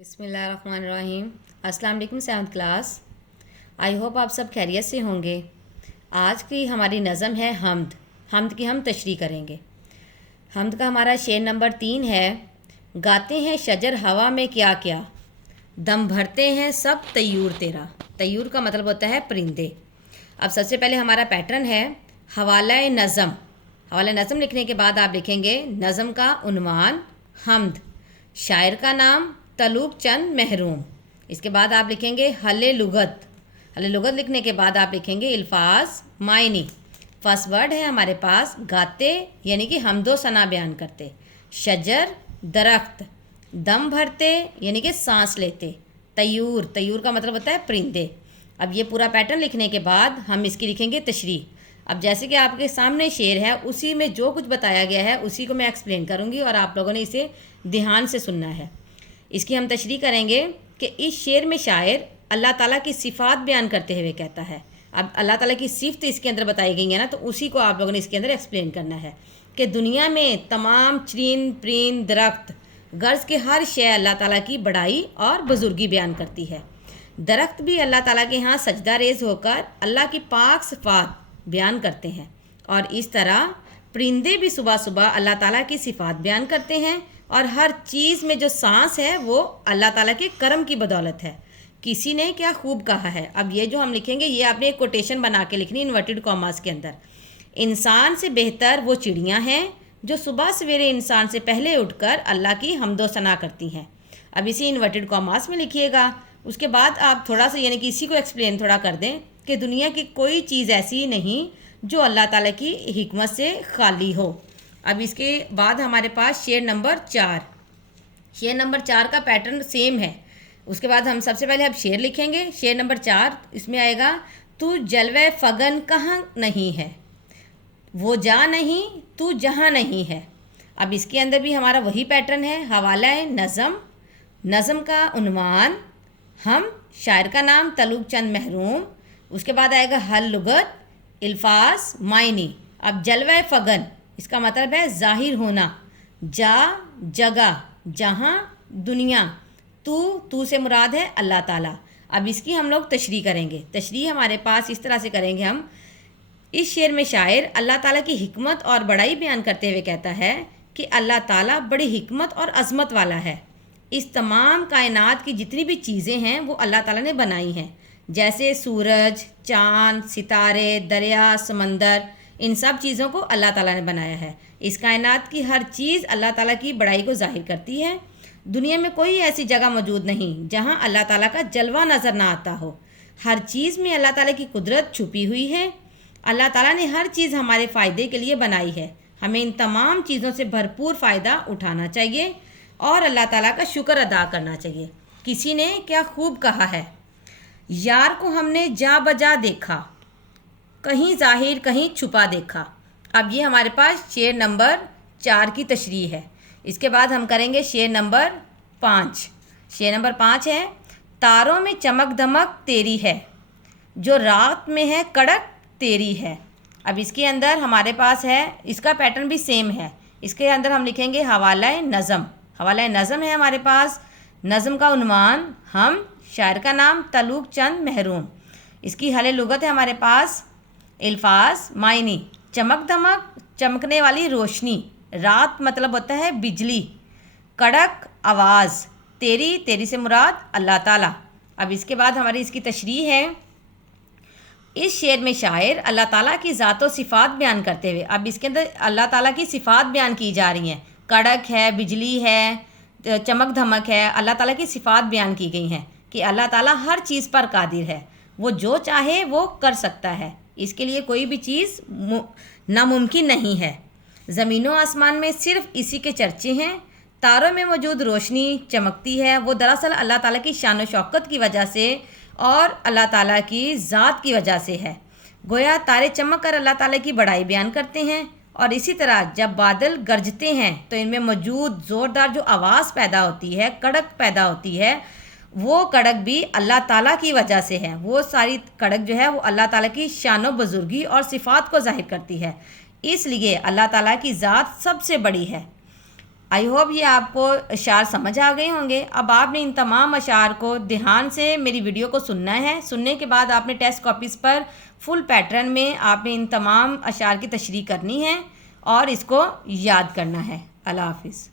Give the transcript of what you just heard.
बिस्मिल्लाहिर्रहमानिर्रहीम। अस्सलाम वालेकुम सेवन्थ क्लास। आई होप आप सब खैरियत से होंगे। आज की हमारी नज़म है हम्द। हम्द की हम तशरीह करेंगे। हम्द का हमारा शेर नंबर 3 है। गाते हैं शजर हवा में क्या क्या, दम भरते हैं सब तय्यूर तेरा। तय्यूर का मतलब होता है परिंदे। अब सबसे पहले हमारा पैटर्न है हवाला नज़म। हवाला नज़म लिखने के बाद आप लिखेंगे नज़म का उन्वान हम्द, शायर का नाम तलूक चंद महरूम। इसके बाद आप लिखेंगे हले लुगत। हले लुगत लिखने के बाद आप लिखेंगे इल्फाज मायनी। फर्स्ट वर्ड है हमारे पास गाते यानी कि हमदो सना बयान करते, शजर दरख्त, दम भरते यानी कि सांस लेते, तयूर, तयूर का मतलब होता है परिंदे। अब ये पूरा पैटर्न लिखने के बाद हम इसकी लिखेंगे तशरीह। अब जैसे कि आपके सामने शेर है उसी में जो कुछ बताया गया है उसी को मैं एक्सप्लेन करूँगी और आप लोगों ने इसे ध्यान से सुनना है। इसकी हम तशरीह करेंगे कि इस शेर में शायर अल्लाह ताला की सिफ़ात बयान करते हुए कहता है। अब अल्लाह ताला की सिफ़त इसके अंदर बताई गई है ना, तो उसी को आप लोगों ने इसके अंदर एक्सप्लेन करना है कि दुनिया में तमाम चरिंद परिंद दरख्त गर्ज के हर शय अल्लाह ताला की बड़ाई और बुज़ुर्गी बयान करती है। दरख्त भी अल्लाह ताला के यहाँ सजदा रेज़ होकर अल्लाह की पाक सिफ़ात बयान करते हैं और इस तरह परिंदे भी सुबह सुबह अल्लाह ताला की सिफ़ात बयान करते हैं और हर चीज़ में जो सांस है वो अल्लाह ताला के करम की बदौलत है। किसी ने क्या खूब कहा है। अब ये जो हम लिखेंगे ये आपने एक कोटेशन बना के लिखनी इन्वर्टेड कॉमास के अंदर। इंसान से बेहतर वो चिड़ियाँ हैं जो सुबह सवेरे इंसान से पहले उठकर अल्लाह की हम्दो सना करती हैं। अब इसी इन्वर्टेड कॉमास में लिखिएगा। उसके बाद आप थोड़ा सा यानी कि इसी को एक्सप्लेन थोड़ा कर दें कि दुनिया की कोई चीज़ ऐसी नहीं जो अल्लाह ताला की हिकमत से खाली हो। अब इसके बाद हमारे पास शेर नंबर 4। शेर नंबर 4 का पैटर्न सेम है। उसके बाद हम सबसे पहले अब शेर लिखेंगे। शेर नंबर 4 इसमें आएगा तू जलवे फगन कहाँ नहीं है, वो जा नहीं तू जहाँ नहीं है। अब इसके अंदर भी हमारा वही पैटर्न है हवाला नज़म, नज़म का उन्वान हम, शायर का नाम तलूक चंद महरूम। उसके बाद आएगा हल लुगत, इल्फाज मायनी। अब जलवे फगन इसका मतलब है ज़ाहिर होना, जा जगह, जहाँ दुनिया, तू से मुराद है अल्लाह ताला। अब इसकी हम लोग तशरीह करेंगे। तशरीह हमारे पास इस तरह से करेंगे हम। इस शेर में शायर अल्लाह ताला की हिकमत और बड़ाई बयान करते हुए कहता है कि अल्लाह ताला बड़ी हिकमत और अज़मत वाला है। इस तमाम कायनात की जितनी भी चीज़ें हैं वो अल्लाह ताला ने बनाई हैं, जैसे सूरज, चाँद, सितारे, दरिया, समंदर, इन सब चीज़ों को अल्लाह ताला ने बनाया है। इस कायनात की हर चीज़ अल्लाह ताला की बड़ाई को ज़ाहिर करती है। दुनिया में कोई ऐसी जगह मौजूद नहीं जहां अल्लाह ताला का जलवा नज़र ना आता हो। हर चीज़ में अल्लाह ताला की कुदरत छुपी हुई है। अल्लाह ताला ने हर चीज़ हमारे फ़ायदे के लिए बनाई है। हमें इन तमाम चीज़ों से भरपूर फ़ायदा उठाना चाहिए और अल्लाह ताला का शुक्र अदा करना चाहिए। किसी ने क्या खूब कहा है, यार को हमने जा बजा देखा, कहीं ज़ाहिर कहीं छुपा देखा। अब ये हमारे पास शेर नंबर 4 की तशरीह है। इसके बाद हम करेंगे शेर नंबर 5। शेर नंबर 5 है तारों में चमक धमक तेरी है, जो रात में है कड़क तेरी है। अब इसके अंदर हमारे पास है, इसका पैटर्न भी सेम है। इसके अंदर हम लिखेंगे हवाला नज़म। हवाला नज़म है हमारे पास, नज़म का उन्वान हम, शायर का नाम तलूक चंद महरूम। इसकी हले लुगत है हमारे पास इल्फाज मायनी। चमक धमक चमकने वाली रोशनी, रात मतलब होता है बिजली, कड़क आवाज़, तेरी, तेरी से मुराद अल्लाह ताला। अब इसके बाद हमारी इसकी तशरीह है। इस शेर में शायर अल्लाह ताला की ज़ात व सिफ़ात बयान करते हुए, अब इसके अंदर अल्लाह ताला की सिफ़ात बयान की जा रही हैं। कड़क है, बिजली है, चमक धमक है, अल्लाह ताला की सिफ़ात बयान की गई हैं कि अल्लाह ताला हर चीज़ पर कादिर है, वो जो चाहे वो कर सकता है। इसके लिए कोई भी चीज़ नामुमकिन नहीं है। ज़मीनों आसमान में सिर्फ इसी के चर्चे हैं। तारों में मौजूद रोशनी चमकती है, वो दरअसल अल्लाह ताला की शान व शौकत की वजह से और अल्लाह ताला की ज़ात की वजह से है। गोया तारे चमक कर अल्लाह ताला की बड़ाई बयान करते हैं। और इसी तरह जब बादल गरजते हैं तो इनमें मौजूद ज़ोरदार जो आवाज़ पैदा होती है, कड़क पैदा होती है, वो कड़क भी अल्लाह ताला की वजह से है। वो सारी कड़क जो है वो अल्लाह ताला की शान व बुज़ुर्गी और सिफ़ात को ज़ाहिर करती है। इसलिए अल्लाह ताला की ज़ात सबसे बड़ी है। آئی ہوپ یہ آپ کو اشعار سمجھ آ گئے ہوں گے۔ اب آپ نے ان تمام اشعار کو دھیان سے میری ویڈیو کو سننا ہے۔ سننے کے بعد آپ نے ٹیسٹ کاپیز پر فل پیٹرن میں آپ نے ان تمام اشعار کی تشریح کرنی ہے اور اس کو یاد کرنا ہے۔ اللہ حافظ۔